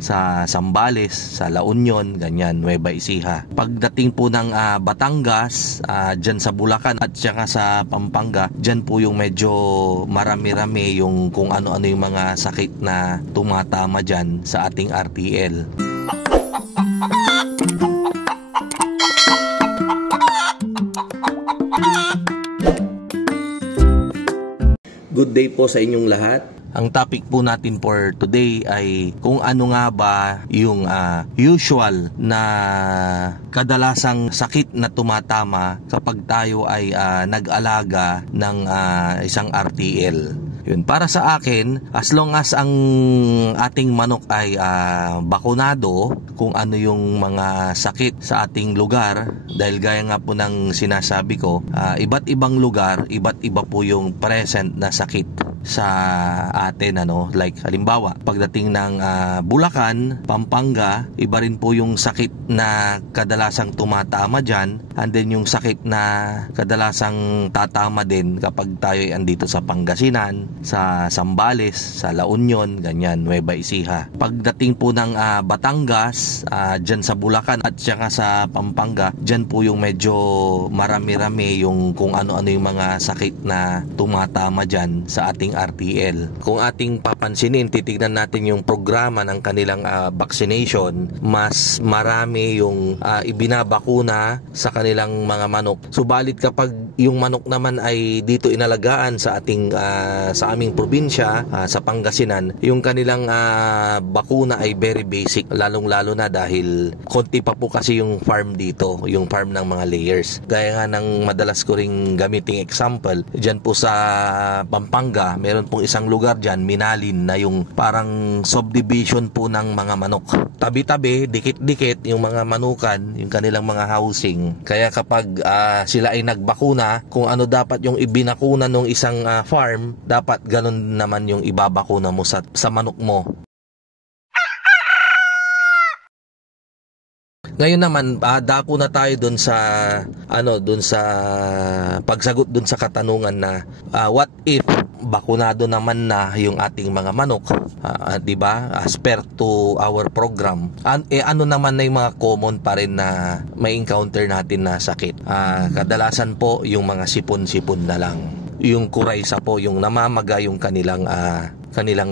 sa Zambales, sa La Union, ganyan, Nueva Ecija. Pagdating po ng Batangas, dyan sa Bulacan at saka sa Pampanga, dyan po yung medyo marami-rami yung kung ano-ano yung mga sakit na tumatama dyan sa ating RTL. Good day po sa inyong lahat. Ang topic po natin for today ay kung ano nga ba yung usual na kadalasang sakit na tumatama kapag tayo ay nag-alaga ng isang RTL. Yun, para sa akin, as long as ang ating manok ay bakunado kung ano yung mga sakit sa ating lugar, dahil gaya nga po ng sinasabi ko, iba't ibang lugar, iba't iba po yung present na sakit sa atin, like halimbawa pagdating ng Bulacan, Pampanga, iba rin po yung sakit na kadalasang tumatama dyan, and then yung sakit na kadalasang tatama din kapag tayo ay andito sa Pangasinan, sa Zambales, sa La Union, ganyan, Nueva Ecija. Pagdating po ng Batangas, dyan sa Bulacan at saka sa Pampanga, dyan po yung medyo marami-rami yung kung ano-ano yung mga sakit na tumatama dyan sa ating RTL. Kung ating papansinin, titignan natin yung programa ng kanilang vaccination, mas marami yung ibinabakuna sa kanilang mga manok. Subalit kapag yung manok naman ay dito inalagaan sa ating sa aming probinsya, sa Pangasinan, yung kanilang bakuna ay very basic, lalong-lalo na dahil konti pa po kasi yung farm dito, yung farm ng mga layers. Gaya nga ng madalas ko ring gamiting example, dyan po sa Pampanga, meron pong isang lugar dyan, Minalin, na yung parang subdivision po ng mga manok. Tabi-tabi, dikit-dikit yung mga manukan, yung kanilang mga housing. Kaya kapag sila ay nagbakuna, kung ano dapat yung ibinakuna ng isang farm, dapat ganun naman yung ibabakuna mo sa manok mo. Ngayon naman, dako na tayo dun sa pagsagot dun sa katanungan na what if bakunado naman na yung ating mga manok, 'di ba? As per to our program. Ano naman na yung mga common pa rin na may encounter natin na sakit? Kadalasan po yung mga sipon-sipon na lang. Yung kuraysa po, yung namamaga yung kanilang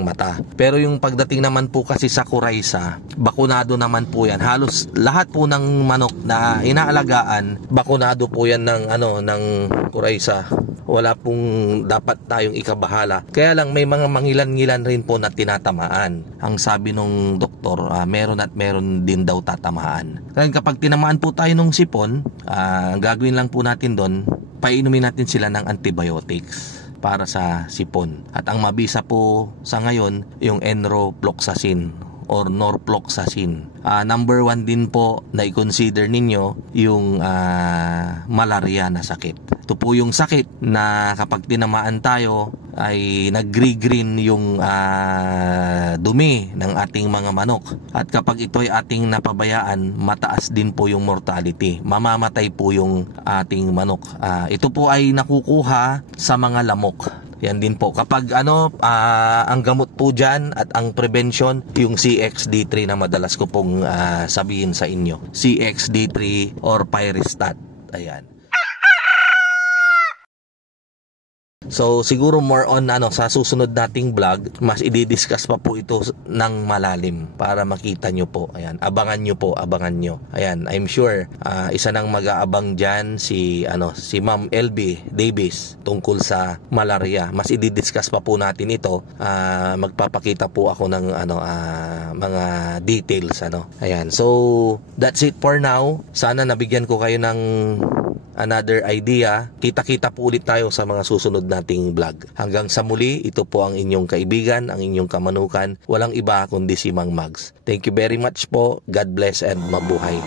mata. Pero yung pagdating naman po kasi sa kuraysa, bakunado naman po yan. Halos lahat po ng manok na inaalagaan, bakunado po yan ng kuraysa. Wala pong dapat tayong ikabahala. Kaya lang may mga mangilan-ngilan rin po na tinatamaan. Ang sabi nung doktor, meron at meron din daw tatamaan. Kaya kapag tinamaan po tayo ng sipon, ang gagawin lang po natin doon, painumin natin sila ng antibiotics para sa sipon. At ang mabisa po sa ngayon, yung enrofloxacin or norfloxacin. Number 1 din po na i-consider ninyo yung malaria na sakit. Ito po yung sakit na kapag tinamaan tayo ay nagre-green yung dumi ng ating mga manok. At kapag ito ay ating napabayaan, mataas din po yung mortality. Mamamatay po yung ating manok. Ito po ay nakukuha sa mga lamok. Yan din po. Kapag ang gamot po dyan at ang prevention, yung CXD3 na madalas ko pong sabihin sa inyo. CXD3 or Pyrestat. Ayan. So siguro more on sa susunod nating vlog, mas i-discuss pa po ito ng malalim para makita nyo po. Ayan, abangan nyo. Ayan, I'm sure isa nang mag-aabang diyan si Ma'am LB Davis tungkol sa malaria. Mas i-discuss pa po natin ito. Magpapakita po ako ng mga details Ayan. So that's it for now. Sana nabigyan ko kayo ng another idea. Kita-kita po ulit tayo sa mga susunod nating vlog. Hanggang sa muli, ito po ang inyong kaibigan, ang inyong kamanukan. Walang iba kundi si Mang Mags. Thank you very much po. God bless and mabuhay.